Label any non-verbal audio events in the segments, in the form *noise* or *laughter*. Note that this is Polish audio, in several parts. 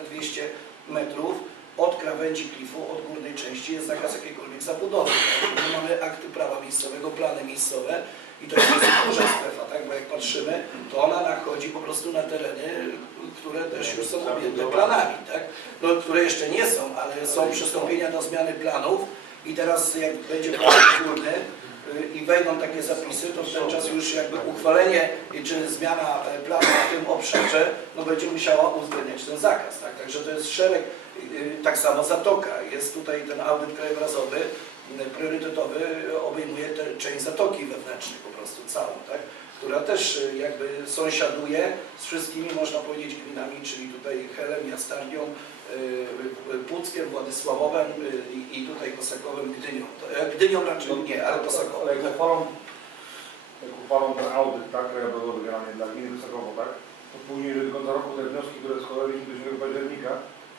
200 metrów od krawędzi klifu, od górnej części jest zakaz jakiejkolwiek zabudowy. Tak? My mamy akty prawa miejscowego, plany miejscowe i to jest duża strefa, tak? bo jak patrzymy, to ona nachodzi po prostu na tereny, które też już są objęte planami, tak? no, które jeszcze nie są, ale są przystąpienia do zmiany planów i teraz jak będzie plan górny, i wejdą takie zapisy, to w ten czas już jakby uchwalenie y, czy zmiana e, planu w tym obszarze no będzie musiała uwzględniać ten zakaz. Tak? Także to jest szereg, y, y, tak samo Zatoka. Jest tutaj ten audyt krajobrazowy, y, priorytetowy, y, obejmuje tę część Zatoki wewnętrznej po prostu całą, tak? Która też y, jakby sąsiaduje z wszystkimi, można powiedzieć, gminami, czyli tutaj Helem, Jastarnią, y, y, Puckiem, Władysławowem i- tutaj Kosakowem, Gdynią. E, Gdynią raczej nie, ale Kosakowem. Ale jak uchwalą, jak uchwalą ten audyt, tak, krajobrazowy generalnie dla gminy Wysokowo, tak, to później do końca roku te wnioski, które składaliśmy do 7 października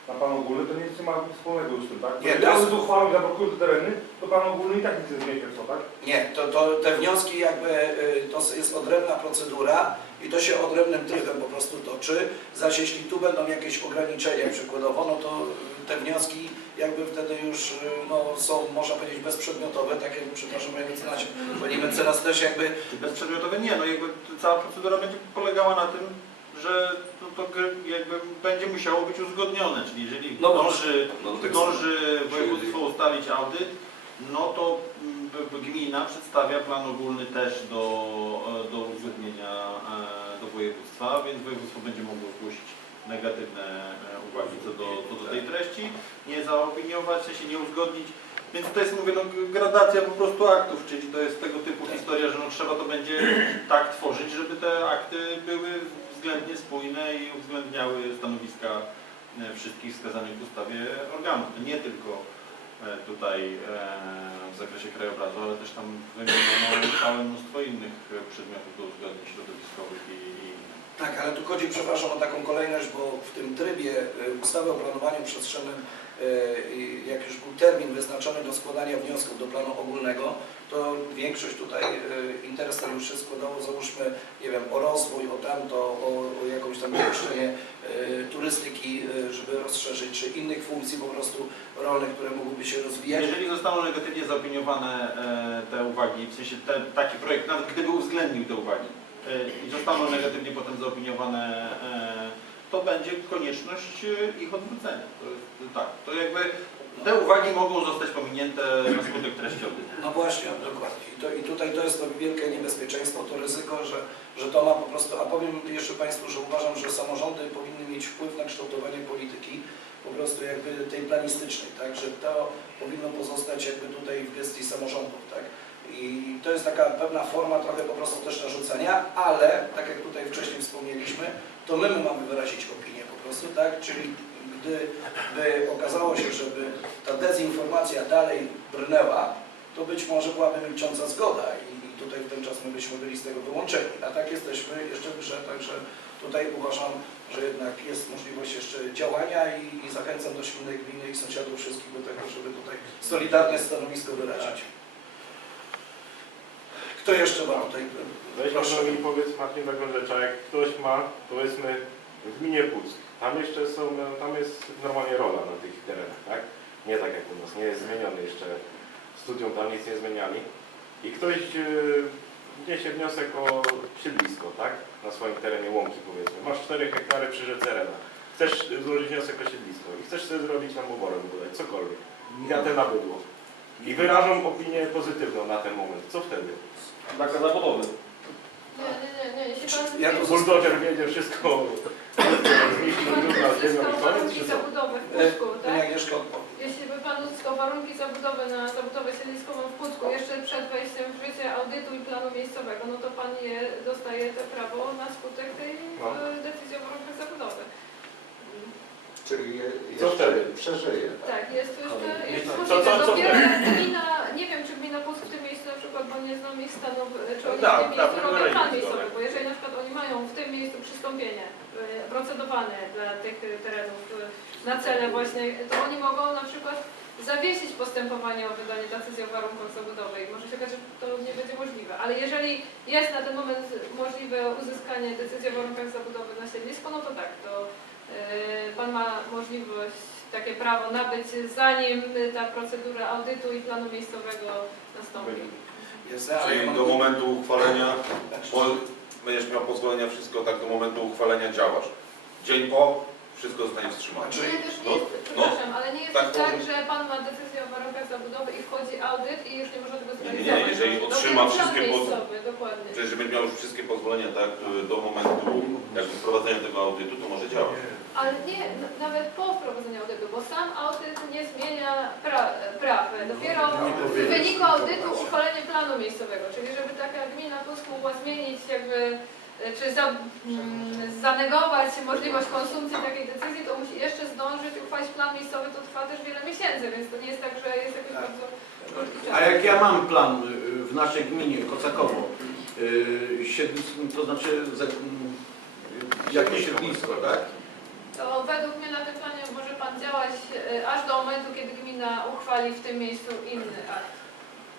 na plan ogólny, to nic nie ma wspólnego już z tym, tak? Nie, Jeżeli to jest- audyt uchwalą zablokują te tereny, to plan ogólny i tak nic nie zmieni, co, tak? Nie, to, to te wnioski jakby y, to jest odrębna procedura i to się odrębnym trybem po prostu toczy. Zaś jeśli tu będą jakieś ograniczenia przykładowo, no to y, te wnioski jakby wtedy już y, no, są, można powiedzieć, bezprzedmiotowe, tak jak, przepraszam, panie mecenasie, pani mecenas też jakby Bezprzedmiotowe nie, no jakby cała procedura będzie polegała na tym, że to, to jakby będzie musiało być uzgodnione, czyli jeżeli No dąży, No, tak dąży województwo ustalić audyt, no to mm, gmina przedstawia plan ogólny też do, e, do uzgodnienia e, do województwa, więc województwo będzie mogło zgłosić negatywne e, uwagi co do, co do tej treści, nie zaopiniować, sensie nie uzgodnić. Więc to jest, mówię, no, gradacja po prostu aktów, czyli to jest tego typu historia, że no, trzeba to będzie tak tworzyć, żeby te akty były względnie spójne i uwzględniały stanowiska e, wszystkich wskazanych w ustawie organów. Nie tylko e, tutaj e, w zakresie krajobrazu, ale też tam wymieniono całe mnóstwo innych przedmiotów do uzgodnień środowiskowych i Tak, ale tu chodzi, przepraszam, o taką kolejność, bo w tym trybie y, ustawy o planowaniu przestrzennym, y, jak już był termin wyznaczony do składania wniosków do planu ogólnego, to większość tutaj y, interesariuszy składało, załóżmy, nie wiem, o rozwój, o tamto, o, o jakąś tam zwiększenie turystyki, żeby rozszerzyć, czy innych funkcji po prostu rolnych, które mogłyby się rozwijać. Jeżeli zostaną negatywnie zaopiniowane e, te uwagi, w sensie te, taki projekt, nawet gdyby uwzględnił te uwagi i zostaną negatywnie potem zaopiniowane, e, to będzie konieczność e, ich odwrócenia. To jest, tak, to jakby te uwagi mogą zostać pominięte na skutek treści audytu. No właśnie, dokładnie. I, to, I tutaj to jest to wielkie niebezpieczeństwo, to ryzyko, że, że to ma po prostu, a powiem jeszcze Państwu, że uważam, że samorządy powinny mieć wpływ na kształtowanie polityki po prostu jakby tej planistycznej, tak, że to powinno pozostać jakby tutaj w gestii samorządów, tak. I to jest taka pewna forma trochę po prostu też narzucania, ale tak jak tutaj wcześniej wspomnieliśmy, to my mamy wyrazić opinię po prostu, tak, czyli gdy by okazało się, żeby ta dezinformacja dalej brnęła, to być może byłaby milcząca zgoda i, tutaj w ten czas my byśmy byli z tego wyłączeni. A tak jesteśmy jeszcze w grze, także tutaj uważam, że jednak jest możliwość jeszcze działania i, i zachęcam do silnej gminy i sąsiadów wszystkich do tego, żeby tutaj solidarne stanowisko wyrazić. Kto jeszcze ma tutaj? Weź Proszę. może mi powiedz Marcin taką rzecz, a jak ktoś ma, powiedzmy, w gminie Puck, tam jeszcze są, tam jest normalnie rola na tych terenach, tak? Nie tak jak u nas, nie jest zmieniony jeszcze studium, tam nic nie zmieniali. I ktoś yy, wniesie wniosek o siedlisko, tak? Na swoim terenie łąki powiedzmy. Masz 4 hektary przy rzece Rena. Chcesz złożyć wniosek o siedlisko i chcesz sobie zrobić tam oborę ogóle, cokolwiek. I na te nabydło. I wyrażą opinię pozytywną na ten moment. Co wtedy? Zakaz zawodowy. Nie, nie, nie, nie, jeśli pan... Ja to Buldożer wiedzie wszystko, zmieści Pan drugą z ziemią uzyskał i koniec, warunki zabudowy w E, tak? Jeśli by Pan uzyskał warunki zabudowy na zabudowę siedliskową w Pucku jeszcze przed wejściem w życie audytu i planu miejscowego, no to Pan je dostaje te prawo na skutek tej No. e, decyzji o warunkach zabudowy. Czyli je, Co jeszcze wtedy? przeżyje. Tak, jest to jeszcze, Ale jest co- możliwe. co- co jak gmina, nie wiem czy gmina Puck w tym miejscu na przykład, bo nie znam ich stanów, czy oni Tak, w tym tak, miejscu tak, robią plan to miejscowy, bo jeżeli na przykład oni mają w tym miejscu przystąpienie e, procedowane dla tych e, terenów e, na cele właśnie, to oni mogą na przykład zawiesić postępowanie o wydanie decyzji o warunkach zabudowy i może się okazać, że to nie będzie możliwe. Ale jeżeli jest na ten moment możliwe uzyskanie decyzji o warunkach zabudowy na siedlisku, no to tak, to Pan ma możliwość, takie prawo nabyć, zanim ta procedura audytu i planu miejscowego nastąpi. Czyli do momentu uchwalenia, będziesz miał pozwolenia, wszystko tak do momentu uchwalenia działasz. Dzień po, wszystko zostanie wstrzymane. Ale też nie no, jest, przepraszam, ale nie jest tak tak, powiem. że Pan ma decyzję o warunkach zabudowy i wchodzi audyt i już nie może tego Nie, zrealizować. nie, jeżeli Dopiero otrzyma wszystkie dokładnie. Przecież żeby miał już wszystkie pozwolenia tak do momentu jakby wprowadzenia tego audytu, to może działać. Ale nie, nawet po wprowadzeniu audytu, bo sam audyt nie zmienia pra, praw. Dopiero w wyniku audytu uchwalenie planu miejscowego, czyli żeby taka gmina Pusk mogła zmienić jakby, czy za, mm, zanegować możliwość konsumpcji takiej decyzji, to musi jeszcze zdążyć uchwalić plan miejscowy, to trwa też wiele miesięcy, więc to nie jest tak, że jest jakoś Tak. bardzo krótki czas. A jak ja mam plan y, w naszej gminie Kocakowo, y, to znaczy mm, jakieś siedlisko, tak? To według mnie na tym planie może Pan działać aż do momentu, kiedy gmina uchwali w tym miejscu inny akt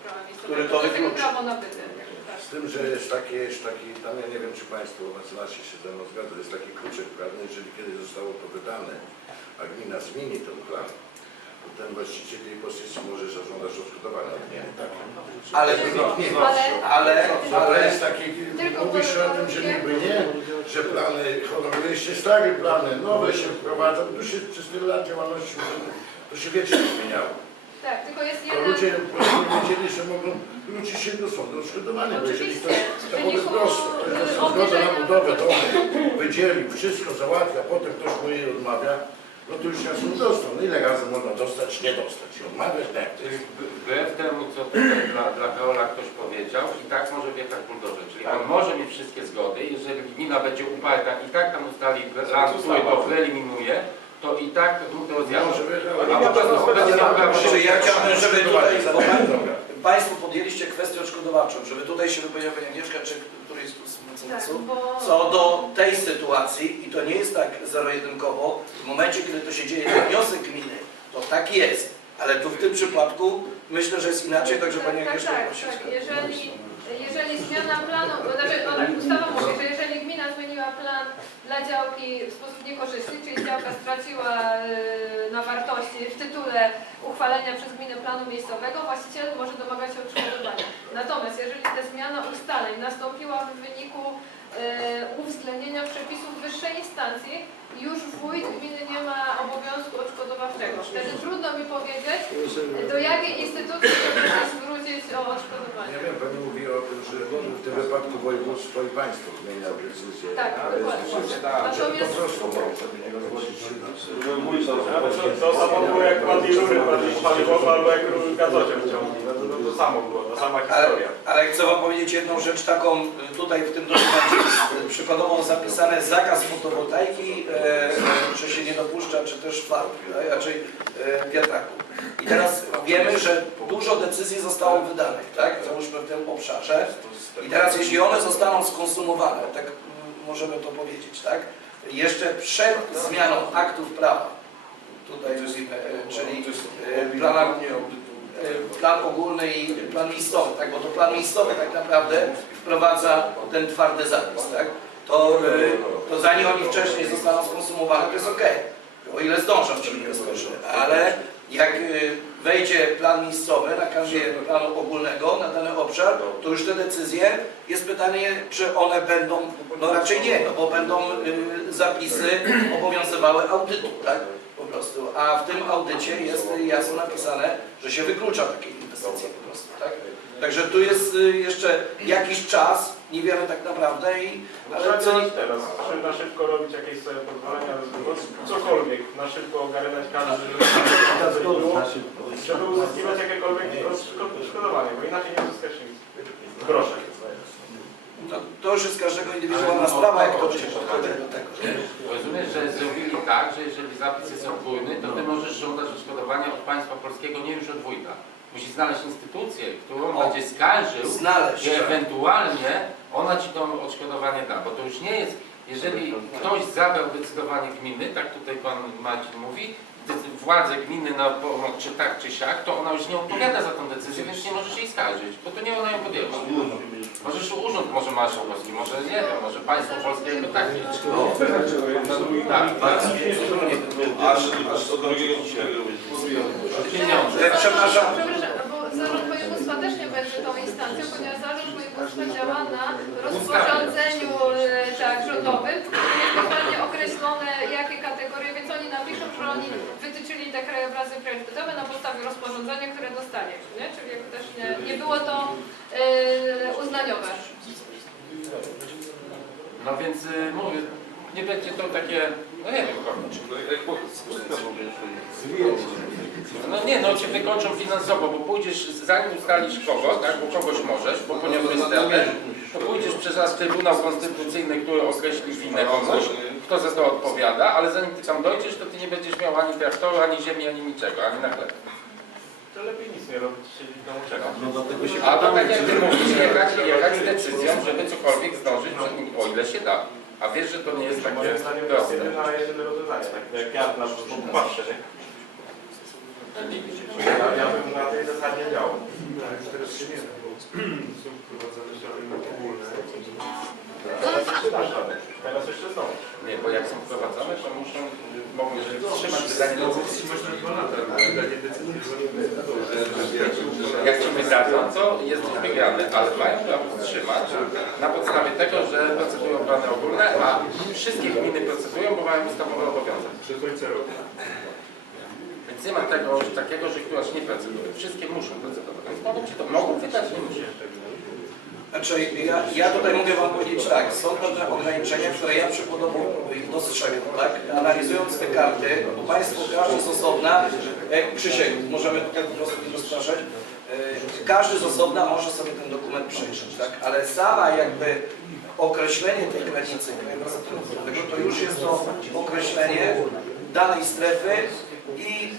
prawa miejscowego. Który to wykluczy. prawo nabyte. Z tym, że jest taki, jest taki, tam ja nie wiem, czy Państwo mecenasie się ze mną zgadza, jest taki kluczek prawny, jeżeli kiedyś zostało to wydane, a gmina zmieni ten plan, to ten właściciel tej pozycji może zażądać odszkodowania od gminy. Tak. Ale, No, nie, no, Ale, ale, ale ale jest taki, Tylko mówi się o tym, że niby nie, że plany, honorujecie stare plany, nowe się wprowadza, bo tu się przez tyle lat działalności, to się wiecznie zmieniało. Tak, tylko jest To jedna... ludzie nie wiedzieli, że mogą wrócić się do sądu odszkodowania, bo jeżeli Oczywiście, ktoś w to wyniku ktoś y, dostał zgodę na obniżenia- budowę domu, wydzielił, wszystko załatwia, potem ktoś mu jej odmawia, no to już ja są dostał. No ile razy można dostać, nie dostać? I odmawiać, nie. To Czyli jest wbrew temu, co tutaj dla, dla ktoś powiedział, i tak może wjechać buldożer. Czyli on może mieć wszystkie zgody, jeżeli gmina będzie uparta i tak tam ustali który to wyeliminuje, to i tak prawo Znaczy, ja chciałbym, żeby tutaj, bo. Państwo podjęliście kwestię odszkodowawczą, żeby tutaj się wypowiedział Pani Agnieszka, czy któryś z Tak, mecenasu, bo... co do tej sytuacji, i to nie jest tak zero-jedynkowo, w momencie, kiedy to się dzieje na wniosek gminy, to tak jest, ale tu w tym przypadku myślę, że jest inaczej, także Pani tak, Agnieszka tak, tak. Jeżeli, jeżeli zmiana planu, znaczy o, ustawa mówi, że jeżeli gmina zmieniła plan dla działki w sposób niekorzystny, czyli działka straciła y, na wartości w tytule uchwalenia przez gminę planu miejscowego, właściciel może domagać się odszkodowania. Natomiast jeżeli ta zmiana ustaleń nastąpiła w wyniku y, uwzględnienia przepisów wyższej instancji, już wójt gminy nie ma obowiązku odszkodowawczego. Wtedy trudno mi powiedzieć, do jakiej instytucji trzeba się zwrócić o odszkodowanie? Ja wiem, Pani mówi o tym, że w tym wypadku województwo i państwo zmienia decyzję. Tak, ale dokładnie. po prostu Ale to, samo było jak kładli rury, kładli paliwowo albo jak gazociąg ciągli. No to, to, to samo było, to sama historia. ale chcę Wam powiedzieć jedną rzecz taką, y, tutaj w tym dokumencie y, przykładowo zapisane zakaz fotowoltaiki, e, że się nie dopuszcza, czy też tak? raczej e, wiatraków. I teraz wiemy, że dużo decyzji zostało wydanych, tak? Załóżmy w tym obszarze. I teraz jeśli one zostaną skonsumowane, tak mm, możemy to powiedzieć, tak? Jeszcze przed zmianą aktów prawa, tutaj mówimy, e, czyli e, e, plan ogólny i plan miejscowy, tak? Bo to plan miejscowy tak naprawdę wprowadza ten twardy zapis, tak? To, e, to zanim oni wcześniej zostaną skonsumowane, to jest ok, o ile zdążą ci inwestorzy, ale jak e, wejdzie plan miejscowy na kanwie planu ogólnego na dany obszar, to już te decyzje, jest pytanie, czy one będą, no raczej nie, no bo będą y, zapisy obowiązywały audytu, tak? Po prostu. A w tym audycie jest jasno napisane, że się wyklucza takie inwestycje po prostu, tak? Także tu jest y, jeszcze jakiś czas, nie wiemy tak naprawdę i ale Trzeba co nie, teraz, na szybko robić jakieś sobie pozwolenia, cokolwiek, na szybko ogarniać każdy, żeby było, żeby uzyskiwać jakiekolwiek odszko- odszkodowanie, bo inaczej nie uzyskasz nic. Proszę. to, to już jest każdego indywidualna sprawa, jak to będzie podchodzić do tego. że- Rozumiesz, że zrobili tak, że jeżeli zapis jest ogólny, to ty możesz żądać odszkodowania od państwa polskiego, nie już od wójta. Musisz znaleźć instytucję, którą O. będzie skarżył Znaleźć. i ewentualnie ona ci to odszkodowanie da, bo to już nie jest, jeżeli ktoś zabrał decydowanie gminy, tak tutaj pan Marcin mówi, władzę gminy na pomoc, czy tak, czy siak, to ona już nie odpowiada za tą decyzję, więc nie możesz jej skarżyć, bo to nie ona ją podjęła. Możesz urząd, może marszałkowski, może nie wiem, może państwo polskie jakby takie. Tak, Aż, aż do drugiego pieniądze. Przepraszam, Przepraszam, bo zarząd województwa też nie będzie tą instancją, ponieważ zarząd województwa działa na rozporządzeniu e, tak, rządowym, w którym jest dokładnie określone jakie kategorie, więc oni napiszą, że oni wytyczyli te krajobrazy priorytetowe na podstawie rozporządzenia, które dostanie, nie? Czyli jakby też nie, nie było to e, uznaniowe. No więc y, mówię, nie będzie to takie, no nie wiem, No nie, no cię wykończą finansowo, bo pójdziesz, zanim ustalisz kogo, tak, bo kogoś możesz, bo poniosłeś stratę, to pójdziesz przez raz Trybunał Konstytucyjny, który określi winę komuś, kto za to odpowiada, ale zanim ty tam dojdziesz, to ty nie będziesz miał ani traktoru, ani ziemi, ani niczego, ani na chleb. To lepiej nic nie robić, siedzieć w domu czekać. No dlatego się A to tak jak ty mówisz, jechać, jechać z decyzją, żeby cokolwiek zdążyć, o ile się da. A wiesz, że to nie jest takie Moim zdaniem to jest proste. jedyne, jedyne rozwiązanie. Tak jak ja na przykład patrzę, nie? Ja, ja bym na działał. Teraz się nie da, bo *clears throat* są wprowadzane działania ogólne. Teraz jeszcze znowu. Nie, bo jak są wprowadzone, to muszą, mogą się wstrzymać wydanie decyzji. Jak ci wydadzą, to jesteś wygrany, ale mają prawo wstrzymać na podstawie tego, że procedują plany ogólne, a wszystkie gminy procedują, bo mają ustawowy obowiązek. Przy końcu roku. Nie ma tego takiego, że któraś nie proceduje. Wszystkie muszą procedować. Więc mogą ci to mogą nie muszą. Znaczy, ja, ja tutaj mogę Wam powiedzieć tak, są pewne ograniczenia, które ja przykładowo dostrzegam, tak? Analizując te karty, bo Państwo każdy z osobna, e, Krzysiek, możemy tutaj po prostu rozpraszać, e, każdy z osobna może sobie ten dokument przejrzeć, tak? Ale sama jakby określenie tej granicy to już jest to określenie danej strefy i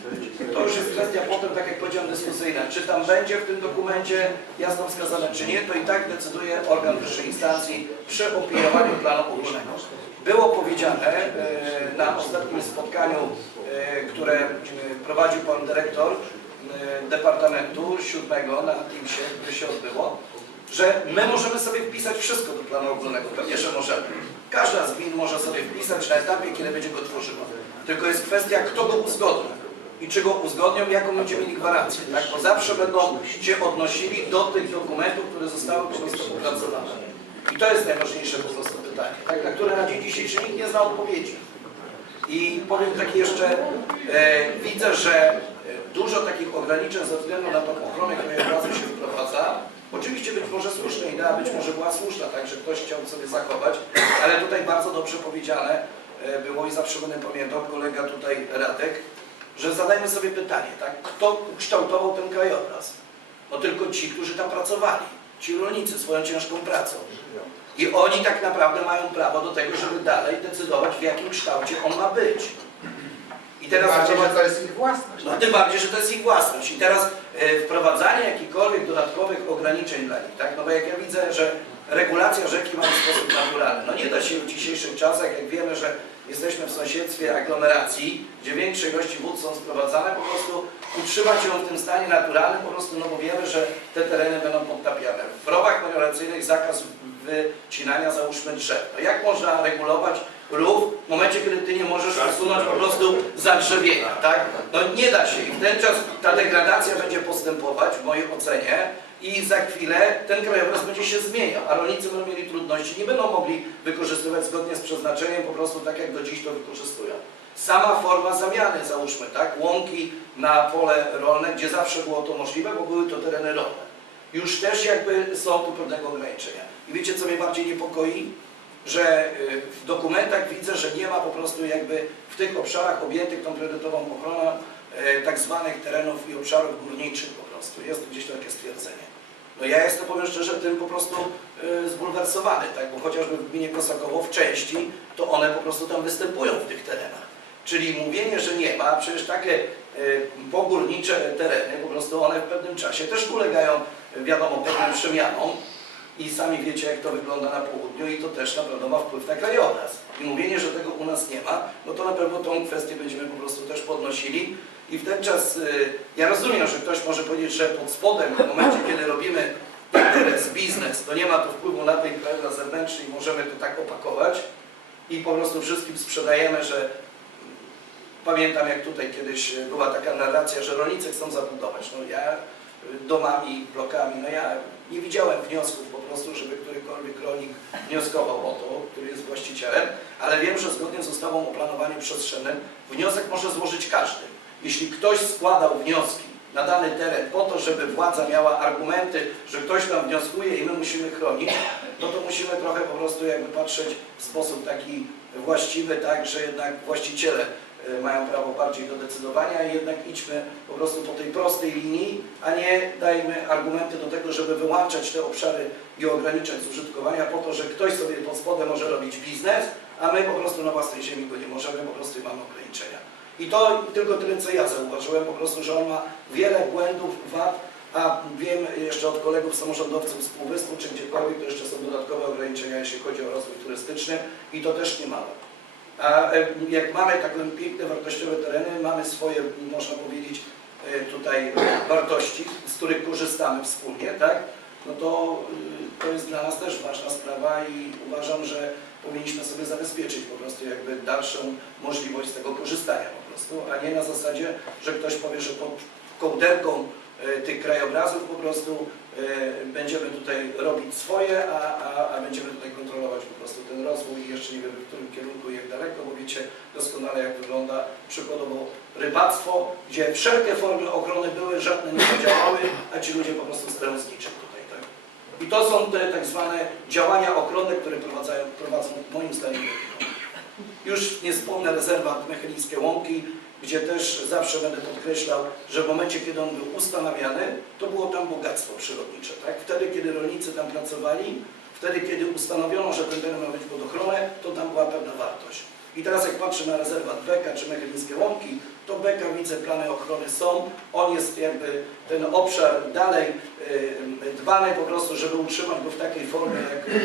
to już jest kwestia potem, tak jak powiedziałem, dyskusyjna. Czy tam będzie w tym dokumencie jasno wskazane, czy nie, to i tak decyduje organ wyższej instancji przy opiniowaniu planu ogólnego. Było powiedziane e, na ostatnim spotkaniu, e, które e, prowadził pan dyrektor Departamentu Siódmego na Teamsie, które się odbyło, że my możemy sobie wpisać wszystko do planu ogólnego. Pewnie, że możemy. Każda z gmin może sobie wpisać na etapie, kiedy będzie go tworzyła. Tylko jest kwestia, kto go uzgodni i czy go uzgodnią, jaką będziemy mieli gwarancję, tak? Bo zawsze będą się odnosili do tych dokumentów, które zostały po prostu opracowane. I to jest najważniejsze po prostu pytanie, tak? na które na dzień dzisiejszy nikt nie zna odpowiedzi. I powiem tak jeszcze, e, widzę, że e, dużo takich ograniczeń ze względu na tą ochronę krajobrazu się wprowadza. Oczywiście być może słuszna idea, być może była słuszna, tak, że ktoś chciał sobie zachować, ale tutaj bardzo dobrze powiedziane było i zawsze będę pamiętał, kolega tutaj Radek, że zadajmy sobie pytanie, tak, kto ukształtował ten krajobraz? No tylko ci, którzy tam pracowali, ci rolnicy swoją ciężką pracą. I oni tak naprawdę mają prawo do tego, żeby dalej decydować, w jakim kształcie on ma być. I teraz Bardziej, że to jest ich własność. no tym bardziej, że to jest ich własność. I teraz e, wprowadzanie jakichkolwiek dodatkowych ograniczeń dla nich, tak? No bo jak ja widzę, że regulacja rzeki ma w sposób naturalny. No nie da się w dzisiejszych czasach, jak wiemy, że jesteśmy w sąsiedztwie aglomeracji, gdzie większe ilości wód są sprowadzane, po prostu utrzymać ją w tym stanie naturalnym, po prostu no bo wiemy, że te tereny będą podtapiane. W rowach melioracyjnych zakaz wycinania załóżmy drzew. No jak można regulować rów w momencie, kiedy ty nie możesz usunąć po prostu zadrzewienia, tak? No nie da się i w ten czas ta degradacja będzie postępować w mojej ocenie i za chwilę ten krajobraz będzie się zmieniał, a rolnicy będą mieli trudności, nie będą mogli wykorzystywać zgodnie z przeznaczeniem po prostu tak jak do dziś to wykorzystują. Sama forma zamiany, załóżmy, tak? Łąki na pole rolne, gdzie zawsze było to możliwe, bo były to tereny rolne. Już też jakby są tu pewnego ograniczenia. I wiecie, co mnie bardziej niepokoi? że y, w dokumentach widzę, że nie ma po prostu jakby w tych obszarach objętych tą priorytetową ochroną e, tak zwanych terenów i obszarów górniczych po prostu. Jest gdzieś takie stwierdzenie. No ja jestem, powiem szczerze, tym po prostu e, zbulwersowany, tak? bo chociażby w gminie Kosakowo w części, to one po prostu tam występują w tych terenach. Czyli mówienie, że nie ma, przecież takie e, pogórnicze tereny, po prostu one w pewnym czasie też ulegają, wiadomo, pewnym przemianom. I sami wiecie, jak to wygląda na południu i to też na pewno ma wpływ na krajobraz. I mówienie, że tego u nas nie ma, no to na pewno tą kwestię będziemy po prostu też podnosili. I w ten czas, y, ja rozumiem, że ktoś może powiedzieć, że pod spodem w momencie, kiedy robimy interes, biznes, to nie ma to wpływu na kraj, na zewnętrzny i możemy to tak opakować i po prostu wszystkim sprzedajemy, że pamiętam jak tutaj kiedyś była taka narracja, że rolnicy chcą zabudować. No ja y, domami, blokami, no ja nie widziałem wniosków po prostu, żeby którykolwiek rolnik wnioskował o to, który jest właścicielem, ale wiem, że zgodnie z ustawą o planowaniu przestrzennym wniosek może złożyć każdy. Jeśli ktoś składał wnioski na dany teren po to, żeby władza miała argumenty, że ktoś tam wnioskuje i my musimy chronić, no to musimy trochę po prostu jakby patrzeć w sposób taki właściwy, tak, że jednak właściciele e, mają prawo bardziej do decydowania i jednak idźmy po prostu po tej prostej linii, a nie dajmy argumenty do tego, żeby wyłączać te obszary i ograniczać z użytkowania po to, że ktoś sobie pod spodem może robić biznes, a my po prostu na własnej ziemi go nie możemy, po prostu mamy ograniczenia. I to tylko tyle, co ja zauważyłem, po prostu, że on ma wiele błędów, wad, a wiem jeszcze od kolegów samorządowców z Półwyspu czy gdziekolwiek, to jeszcze są dodatkowe ograniczenia, jeśli chodzi o rozwój turystyczny i to też nie małe. A e, jak mamy takie piękne, wartościowe tereny, mamy swoje, można powiedzieć, e, tutaj wartości, z których korzystamy wspólnie, tak? No to y, to jest dla nas też ważna sprawa i uważam, że powinniśmy sobie zabezpieczyć po prostu jakby dalszą możliwość z tego korzystania po prostu, a nie na zasadzie, że ktoś powie, że pod kołderką e, tych krajobrazów po prostu e, będziemy tutaj robić swoje, a, a, a będziemy tutaj kontrolować po prostu ten rozwój i jeszcze nie wiemy w którym kierunku i jak daleko, bo wiecie doskonale jak wygląda przykładowo rybactwo, gdzie wszelkie formy ochrony były, żadne nie podziałały, a ci ludzie po prostu stoją z niczym? I to są te tak zwane działania ochronne, które prowadzą moim zdaniem. Już nie wspomnę rezerwat Mechelińskie Łąki, gdzie też zawsze będę podkreślał, że w momencie, kiedy on był ustanawiany, to było tam bogactwo przyrodnicze. Tak? Wtedy, kiedy rolnicy tam pracowali, wtedy, kiedy ustanowiono, że ten teren ma być pod ochronę, to tam była pewna wartość. I teraz jak patrzę na rezerwat Beka czy Mechelińskie Łąki, to Beka widzę, plany ochrony są, on jest jakby ten obszar dalej y, dbany po prostu, żeby utrzymać go w takiej formie, jak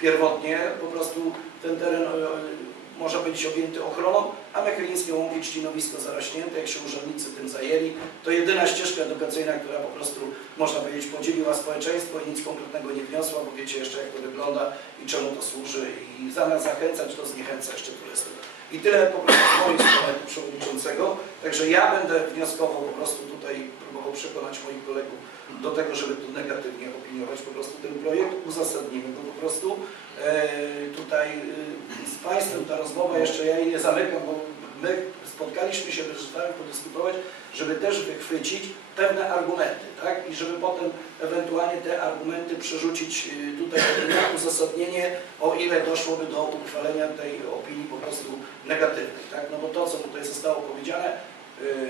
pierwotnie, po prostu ten teren y, może być objęty ochroną, a Mechelińskie Łąki Trzcinowisko zarośnięte, jak się urzędnicy tym zajęli, to jedyna ścieżka edukacyjna, która po prostu, można powiedzieć, podzieliła społeczeństwo i nic konkretnego nie wniosła, bo wiecie jeszcze jak to wygląda i czemu to służy i zamiast zachęcać, to zniechęca jeszcze turystów. I tyle po prostu z mojej strony przewodniczącego, także ja będę wnioskował po prostu tutaj, próbował przekonać moich kolegów do tego, żeby tu negatywnie opiniować po prostu ten projekt, uzasadnimy go po prostu. E, tutaj e, z Państwem ta rozmowa, jeszcze ja jej nie zamykam, bo my spotkaliśmy się, żeby podyskutować, żeby też wychwycić pewne argumenty, tak? I żeby potem ewentualnie te argumenty przerzucić e, tutaj na uzasadnienie, o ile doszłoby do uchwalenia tej opinii po prostu negatywnej, tak? No bo to, co tutaj zostało powiedziane,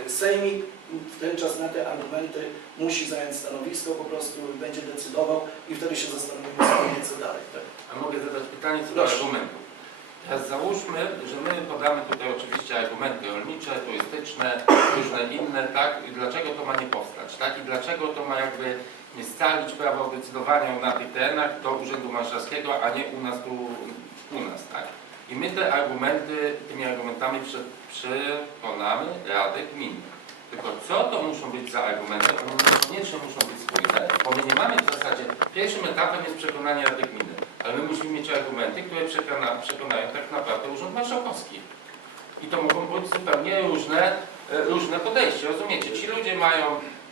e, Sejmik w ten czas na te argumenty musi zająć stanowisko, po prostu będzie decydował i wtedy się zastanowimy co dalej. Tak? A mogę zadać pytanie co do argumentów. Teraz załóżmy, że my podamy tutaj oczywiście argumenty rolnicze, turystyczne, różne inne, tak? I dlaczego to ma nie powstać, tak? I dlaczego to ma jakby nie scalić prawa o decydowaniu na tych terenach do Urzędu Marszałkowskiego, a nie u nas tu, u nas, tak? I my te argumenty, tymi argumentami prze, przekonamy Radę Gminy. Tylko co to muszą być za argumenty? One niekoniecznie muszą być spójne, bo my nie mamy w zasadzie, pierwszym etapem jest przekonanie Rady Gminy, ale my musimy mieć argumenty, które przekona, przekonają tak naprawdę Urząd Marszałkowski. I to mogą być zupełnie różne, e, różne podejście, rozumiecie? Ci ludzie mają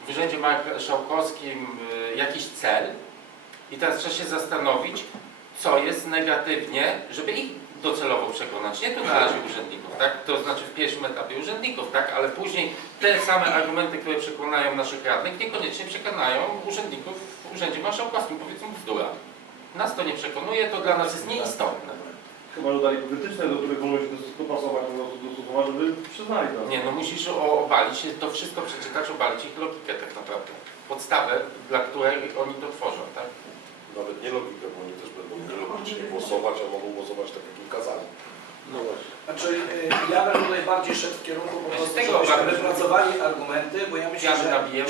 w Urzędzie Marszałkowskim e, jakiś cel i teraz trzeba się zastanowić, co jest negatywnie, żeby ich docelowo przekonać. Nie tu na razie urzędników, tak? To znaczy w pierwszym etapie urzędników, tak? Ale później te same argumenty, które przekonają naszych radnych, niekoniecznie przekonają urzędników w Urzędzie Marszałkowskim. Powiedzmy bzdura. Nas to nie przekonuje, to dla nas jest nieistotne. Chyba, że dali wytyczne, do których mogą się dopasować, prostu dostosować, żeby przyznali to. Nie, no musisz o- obalić, to wszystko przeczytać, obalić ich logikę tak naprawdę. Podstawę, dla której oni to tworzą, tak? Nawet nie logikę, bo oni też będą nielogicznie głosować, a mogą głosować tak jak im kazali. No właśnie. Znaczy, y, ja bym tutaj bardziej szedł w kierunku po prostu, tego żebyśmy wypracowali argumenty, bo ja myślę, Ja że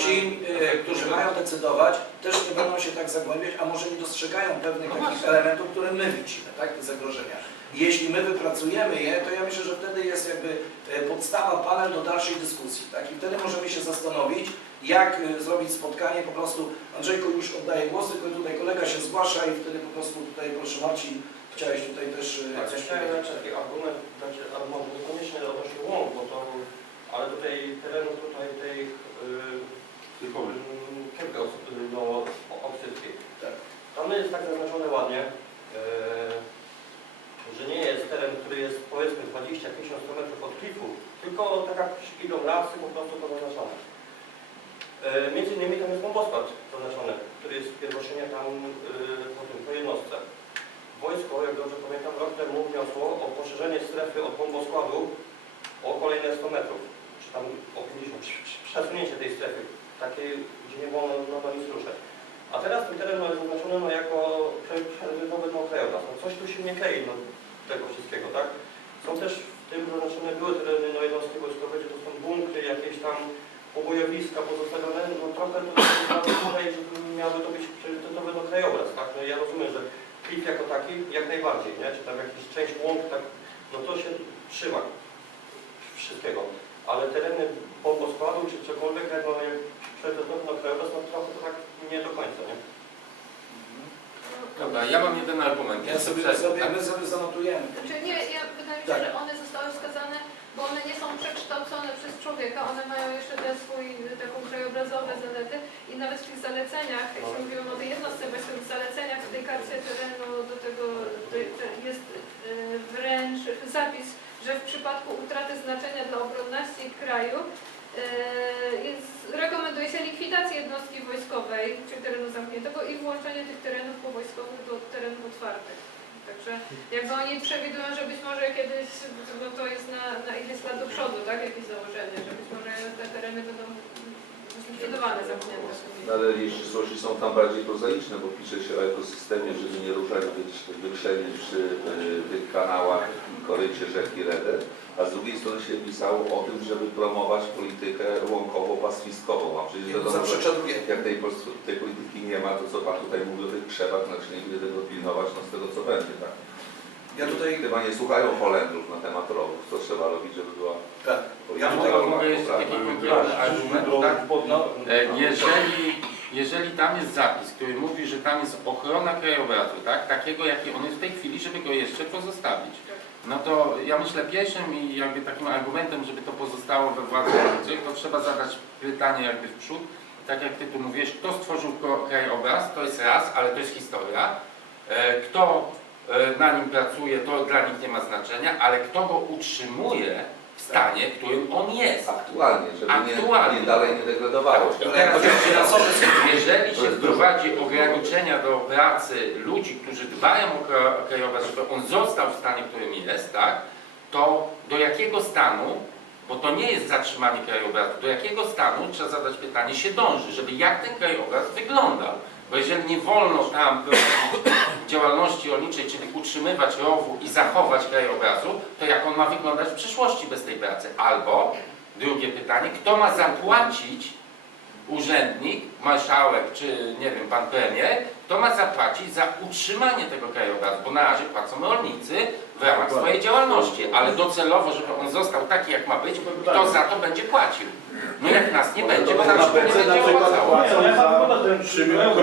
ci, y, którzy mają decydować, też nie będą się tak zagłębiać, a może nie dostrzegają pewnych No takich elementów, które my widzimy, tak, te zagrożenia. Jeśli my wypracujemy je, to ja myślę, że wtedy jest jakby e, podstawa, panel do dalszej dyskusji. Tak? I wtedy możemy się zastanowić, jak e, zrobić spotkanie. Po prostu Andrzejku już oddaję głos, tylko tutaj kolega się zgłasza i wtedy po prostu tutaj proszę Marcin, chciałeś tutaj też e, Tak, coś chciałem powiedzieć. dać taki argument, znaczy argument niekoniecznie odnośnie łąk, bo to, ale tutaj terenów tutaj tej yy, kilka osób, no, oksyjskiej. Tak. Tam jest tak zaznaczone ładnie, yy, że nie jest teren, który jest powiedzmy 20-50 metrów od klifu, tylko tak jak idą lasy, po prostu to zaznaczone. Yy, między innymi tam jest bomboskład zaznaczony, który jest pierwoszynie tam po tym, po jednostce. Wojsko, jak dobrze pamiętam, rok temu wniosło o poszerzenie strefy od bomboskładu o kolejne 100 metrów, czy tam o 50, prz- prz- przesunięcie tej strefy, takiej, gdzie nie no, no, nic ruszać. A teraz ten teren jest zaznaczony no, jako priorytetowy no, krajobraz. No, coś tu się nie klei no, tego wszystkiego, tak? Są też w tym zaznaczone były tereny no, jednostki wojskowe, gdzie to są bunkry, jakieś tam obojowiska pozostawione, no trochę to tutaj, że miały to być priorytetowy no, krajobraz, tak? No, ja rozumiem, że klif jako taki jak najbardziej, nie? Czy tam jakiś część łąk, tak, no to się trzyma wszystkiego. Ale tereny składu czy cokolwiek, no priorytetowy no, krajobraz, no trochę to tak nie do końca, nie? Dobra, ja mam jeden argument. Ja sobie, przed, sobie, tak? my sobie zanotujemy. Znaczy nie, ja wydaje mi się, Tak. że one zostały wskazane, bo one nie są przekształcone przez człowieka, one mają jeszcze te swój taką krajobrazowe zalety i nawet w tych zaleceniach, jeśli mówimy o tej jednostce, w zaleceniach w tej karcie terenu do tego do- to jest e, wręcz zapis, że w przypadku utraty znaczenia dla obronności kraju e, likwidację jednostki wojskowej, czy terenu zamkniętego i włączenie tych terenów powojskowych do terenów otwartych. Także jakby oni przewidują, że być może kiedyś, bo to jest na, na ileś lat do przodu, tak, jakieś założenie, że być może te tereny będą zlikwidowane, zamknięte. Ale jej ścisłości są tam bardziej prozaiczne, bo pisze się o ekosystemie, żeby nie ruszać wy- wykrzewień przy y, tych kanałach i korycie rzeki Reder, a z drugiej strony się pisało o tym, żeby promować politykę łąkowo-pastwiskową, a przecież wiadomo, drugiego. jak tej, tej polityki nie ma, to co Pan tutaj mówi o tych krzewach, znaczy nie będzie tego pilnować, no z tego co będzie, tak? Ja tutaj, Chyba nie słuchają Holendrów na temat rowów, co trzeba robić, żeby była tak, ja tutaj, mogę, jeszcze taki konkretny argument, tak? no, E, Jeżeli, jeżeli tam jest zapis, który mówi, że tam jest ochrona krajobrazu, tak, takiego jaki on jest w tej chwili, żeby go jeszcze pozostawić, no to ja myślę pierwszym i jakby takim argumentem, żeby to pozostało we władzy to trzeba zadać pytanie jakby w przód, tak jak Ty tu mówisz, kto stworzył krajobraz, to jest raz, ale to jest historia, E, kto na nim pracuje, to dla nich nie ma znaczenia, ale kto go utrzymuje w stanie, w którym on jest. aktualnie, żeby Aktualnie. Nie, nie dalej nie degradowało. I teraz finansowy jeżeli się wprowadzi ograniczenia do pracy ludzi, którzy dbają o kra- krajobraz, żeby on został w stanie, w którym jest, tak, to do jakiego stanu, bo to nie jest zatrzymanie krajobrazu, do jakiego stanu, trzeba zadać pytanie, się dąży, żeby jak ten krajobraz wyglądał. Bo jeżeli nie wolno tam prowadzić *coughs* działalności rolniczej, czyli utrzymywać rowu i zachować krajobrazu, to jak on ma wyglądać w przyszłości bez tej pracy? Albo, drugie pytanie, kto ma zapłacić urzędnik, marszałek czy nie wiem, pan premier, kto ma zapłacić za utrzymanie tego krajobrazu, bo na razie płacą rolnicy w ramach swojej działalności, ale docelowo, żeby on został taki jak ma być, kto za to będzie płacił? No jak nas nie będzie, bo nam się to nie będzie opłacało. Ja mam za 3 miliony